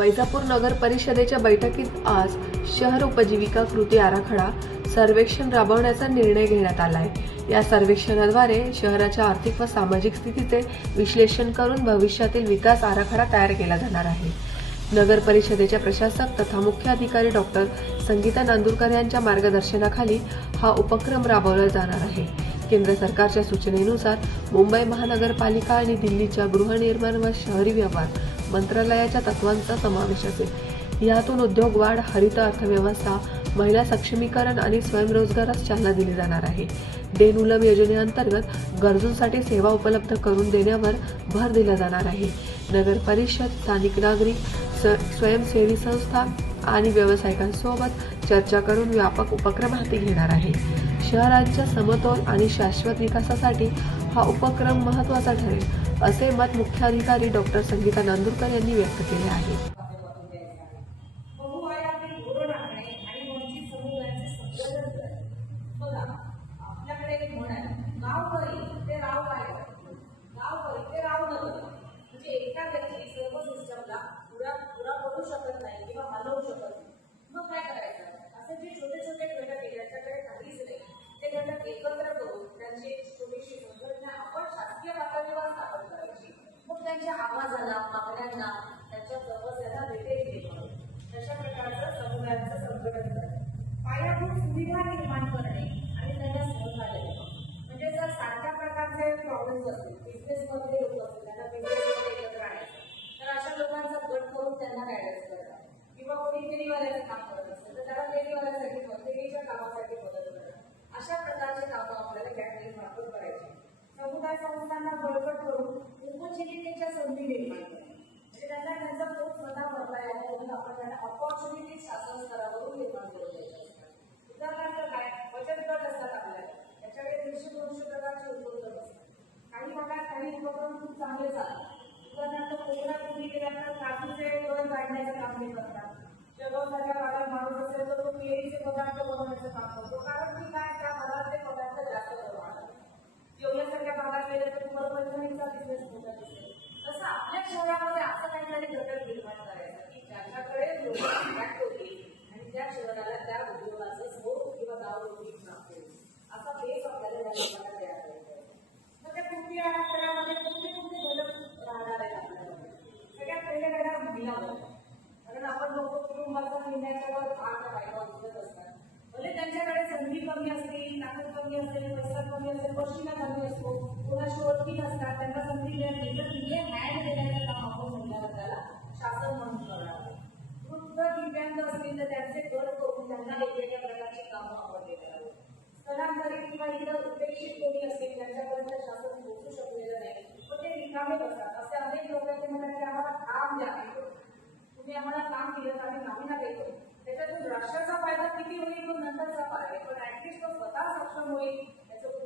वैजापूर नगर परिषदेच्या बैठकीत आज शहर उपजीविका कृती आराखडा सर्वेक्षण राबवण्याचा निर्णय घेण्यात आलाय. या सर्वेक्षणाद्वारे शहराच्या आर्थिक व सामाजिक स्थितीचे विश्लेषण करून भविष्यातील विकास आराखडा तयार केला जाणार आहे. नगर परिषदेच्या प्रशासक तथा मुख्य अधिकारी डॉक्टर संगीता नांदुरकर यांच्या मार्गदर्शनाखाली हा उपक्रम राबवला जाणार आहे. केंद्र सरकारच्या सूचनेनुसार मुंबई महानगरपालिका आणि दिल्लीच्या गृहनिर्माण व शहरी व्यवहार मंत्रालयाच्या तत्वांचा समावेश असेल. यातून उद्योग वाढ हरित अर्थव्यवस्था महिला सक्षमीकरण आणि स्वयंरोजगारास चालना दिली जाणार आहे. डेनुलम योजनेअंतर्गत गरजूंसाठी सेवा उपलब्ध करून देण्यावर भर दिला जाणार आहे. नगर परिषद स्थानिक नागरिक स्वयंसेवी संस्था आणि व्यावसायिकांसोबत चर्चा करून व्यापक उपक्रम हाती घेणार आहे. शहरांच्या समतोल आणि शाश्वत विकासासाठी हा उपक्रम महत्त्वाचा ठरेल. असे मत मुख्याधिकारी डॉक्टर संगीता नांदुरकर यांनी व्यक्त केले आहे. आपल्याकडे एक म्हण आहे. गाव करी ते राव त्यांच्या आवाजाला मागण्यांना त्यांच्या समस्यांना वेगळे देणं अशा प्रकारचं समुदायाचं संघटन करणे पायाभूत सुविधा निर्माण करणे आणि त्यांना सहकार्य म्हणजे जर सारख्या प्रकारचे प्रॉब्लेम्स असतील बिझनेस मध्ये लोक असतील त्यांना बिझनेस एकत्र आणायचं. तर अशा लोकांचा गट करून त्यांना गायडन्स करणं किंवा कोणी फेरीवाल्याचं काम करत असेल तर त्याला फेरीवाल्यासाठी मदत फेरीच्या कामासाठी मदत करणं अशा प्रकारचे कामं आपल्याला कॅटरिंग मार्फत करायची समुदाय संस्थांना बळकट करून उपजीविकेच्या संधी निर्माण करणे म्हणजे त्यांना त्यांचा पोट स्वतः भरता यावा म्हणून आपण त्यांना ऑपॉर्च्युनिटी शासन स्तरावरून निर्माण करून द्यायच्या असतात उदाहरणार्थ काय? बचत गट असतात आपल्याला त्याच्याकडे दीडशे दोनशे प्रकारचे उपक्रम असतात. काही भागात काही उपक्रम खूप चांगले चालतात. उदाहरणार्थ कोकणात तुम्ही गेल्यानंतर काजूचे गण काढण्याचं काम ते करतात. जगवसाच्या भागात माणूस असेल तर तो केळीचे पदार्थ बनवण्याचं काम करतो. कारण की काय? समजत असतात. भले त्यांच्याकडे संधी कमी असतील ताकद कमी असेल पैसा कमी असेल पशिना कमी असतो कोणाशी ओळखी नसतात त्यांना संधी मिळत तर हँड देण्याचं काम आपण महिला त्याला शासन म्हणून करणार वृद्ध दिव्यांग असतील तर त्यांचे घर करून त्यांना वेगवेगळ्या प्रकारची कामं आपण देणार स्थलांतरित किंवा इतर उपेक्षित कोणी असतील त्यांच्यापर्यंत शासन पोहोचू शकलेलं नाही. पण ते रिकामे बसतात असे अनेक लोक ते म्हणतात की आम्हाला काम द्या तुम्ही आम्हाला काम केलं तर आम्ही ना देतो पण ऍटलीस्ट तो स्वतः सक्षम होईल. त्याचं